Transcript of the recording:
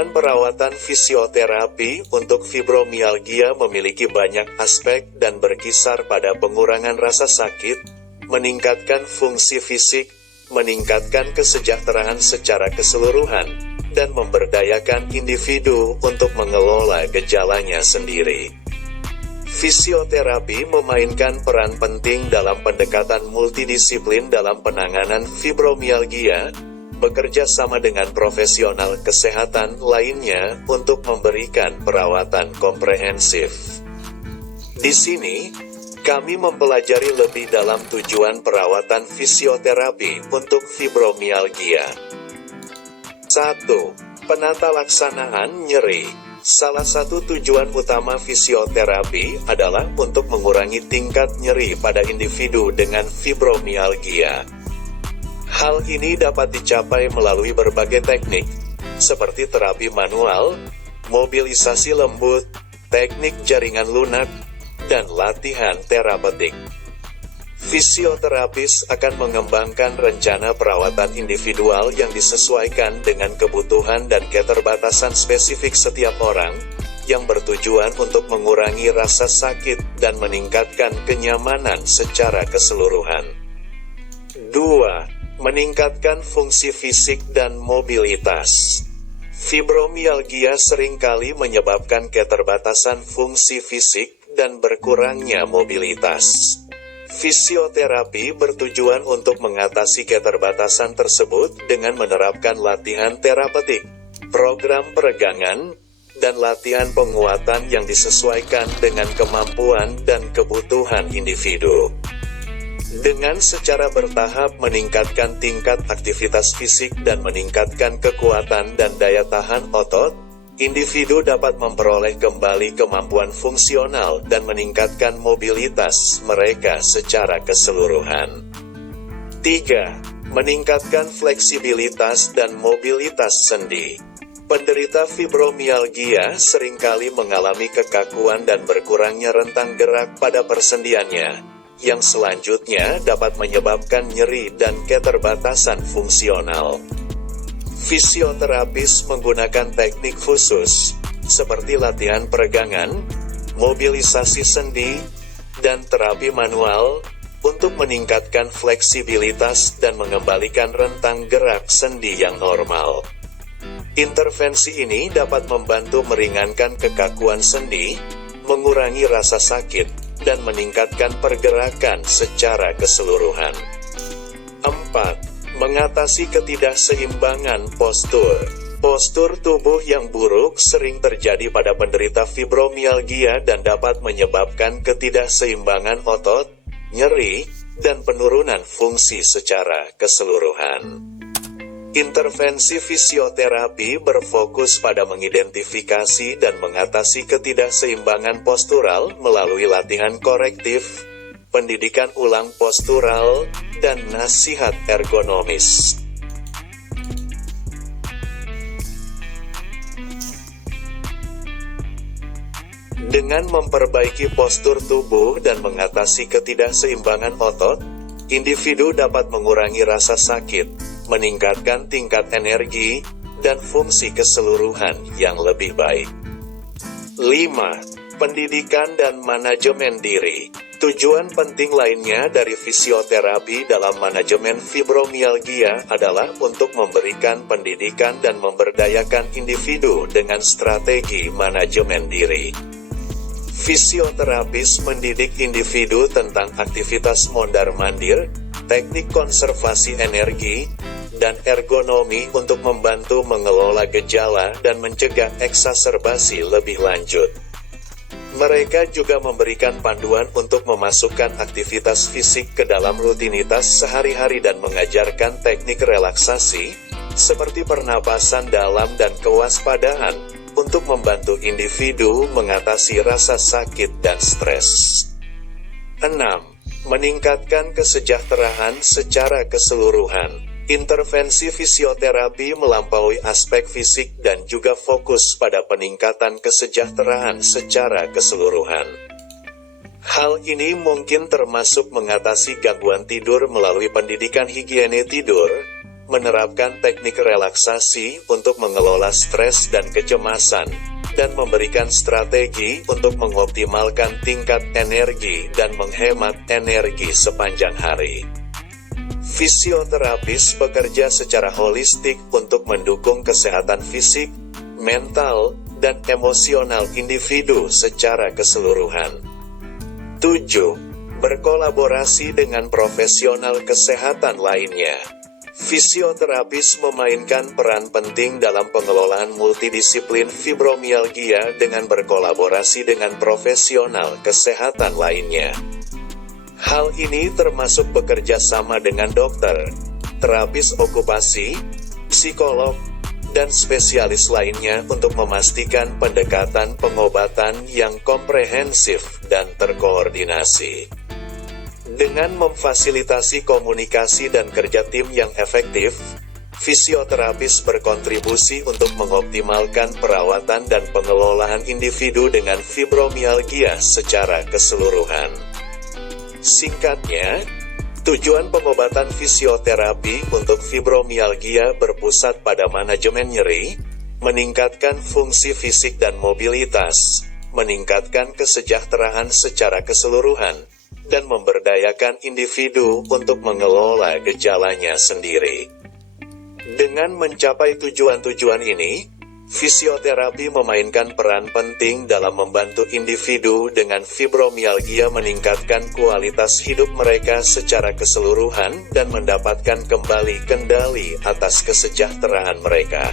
Tujuan perawatan fisioterapi untuk fibromialgia memiliki banyak aspek dan berkisar pada pengurangan rasa sakit, meningkatkan fungsi fisik, meningkatkan kesejahteraan secara keseluruhan, dan memberdayakan individu untuk mengelola gejalanya sendiri. Fisioterapi memainkan peran penting dalam pendekatan multidisiplin dalam penanganan fibromialgia, bekerja sama dengan profesional kesehatan lainnya untuk memberikan perawatan komprehensif. Di sini, kami mempelajari lebih dalam tujuan perawatan fisioterapi untuk fibromialgia. 1. Penata laksanaan nyeri. Salah satu tujuan utama fisioterapi adalah untuk mengurangi tingkat nyeri pada individu dengan fibromialgia. Hal ini dapat dicapai melalui berbagai teknik, seperti terapi manual, mobilisasi lembut, teknik jaringan lunak, dan latihan terapeutik. Fisioterapis akan mengembangkan rencana perawatan individual yang disesuaikan dengan kebutuhan dan keterbatasan spesifik setiap orang, yang bertujuan untuk mengurangi rasa sakit dan meningkatkan kenyamanan secara keseluruhan. 2. Meningkatkan fungsi fisik dan mobilitas. Fibromialgia seringkali menyebabkan keterbatasan fungsi fisik dan berkurangnya mobilitas. Fisioterapi bertujuan untuk mengatasi keterbatasan tersebut dengan menerapkan latihan terapeutik, program peregangan, dan latihan penguatan yang disesuaikan dengan kemampuan dan kebutuhan individu. Dengan secara bertahap meningkatkan tingkat aktivitas fisik dan meningkatkan kekuatan dan daya tahan otot, individu dapat memperoleh kembali kemampuan fungsional dan meningkatkan mobilitas mereka secara keseluruhan. 3. Meningkatkan fleksibilitas dan mobilitas sendi. Penderita fibromialgia seringkali mengalami kekakuan dan berkurangnya rentang gerak pada persendiannya, yang selanjutnya dapat menyebabkan nyeri dan keterbatasan fungsional. Fisioterapis menggunakan teknik khusus, seperti latihan peregangan, mobilisasi sendi, dan terapi manual, untuk meningkatkan fleksibilitas dan mengembalikan rentang gerak sendi yang normal. Intervensi ini dapat membantu meringankan kekakuan sendi, mengurangi rasa sakit, dan meningkatkan pergerakan secara keseluruhan. 4. Mengatasi ketidakseimbangan postur. Postur tubuh yang buruk sering terjadi pada penderita fibromialgia dan dapat menyebabkan ketidakseimbangan otot, nyeri, dan penurunan fungsi secara keseluruhan. Intervensi fisioterapi berfokus pada mengidentifikasi dan mengatasi ketidakseimbangan postural melalui latihan korektif, pendidikan ulang postural, dan nasihat ergonomis. Dengan memperbaiki postur tubuh dan mengatasi ketidakseimbangan otot, individu dapat mengurangi rasa sakit, meningkatkan tingkat energi, dan fungsi keseluruhan yang lebih baik. 5. Pendidikan dan manajemen diri. Tujuan penting lainnya dari fisioterapi dalam manajemen fibromialgia adalah untuk memberikan pendidikan dan memberdayakan individu dengan strategi manajemen diri. Fisioterapis mendidik individu tentang aktivitas mondar-mandir, teknik konservasi energi, dan ergonomi untuk membantu mengelola gejala dan mencegah eksaserbasi lebih lanjut. Mereka juga memberikan panduan untuk memasukkan aktivitas fisik ke dalam rutinitas sehari-hari dan mengajarkan teknik relaksasi, seperti pernapasan dalam dan kewaspadaan, untuk membantu individu mengatasi rasa sakit dan stres. 6. Meningkatkan kesejahteraan secara keseluruhan. Intervensi fisioterapi melampaui aspek fisik dan juga fokus pada peningkatan kesejahteraan secara keseluruhan. Hal ini mungkin termasuk mengatasi gangguan tidur melalui pendidikan higiene tidur, menerapkan teknik relaksasi untuk mengelola stres dan kecemasan, dan memberikan strategi untuk mengoptimalkan tingkat energi dan menghemat energi sepanjang hari. Fisioterapis bekerja secara holistik untuk mendukung kesehatan fisik, mental, dan emosional individu secara keseluruhan. 7. Berkolaborasi dengan profesional kesehatan lainnya. Fisioterapis memainkan peran penting dalam pengelolaan multidisiplin fibromialgia dengan berkolaborasi dengan profesional kesehatan lainnya. Hal ini termasuk bekerja sama dengan dokter, terapis okupasi, psikolog, dan spesialis lainnya untuk memastikan pendekatan pengobatan yang komprehensif dan terkoordinasi. Dengan memfasilitasi komunikasi dan kerja tim yang efektif, fisioterapis berkontribusi untuk mengoptimalkan perawatan dan pengelolaan individu dengan fibromialgia secara keseluruhan. Singkatnya, tujuan pengobatan fisioterapi untuk fibromialgia berpusat pada manajemen nyeri, meningkatkan fungsi fisik dan mobilitas, meningkatkan kesejahteraan secara keseluruhan, dan memberdayakan individu untuk mengelola gejalanya sendiri. Dengan mencapai tujuan-tujuan ini, fisioterapi memainkan peran penting dalam membantu individu dengan fibromialgia meningkatkan kualitas hidup mereka secara keseluruhan dan mendapatkan kembali kendali atas kesejahteraan mereka.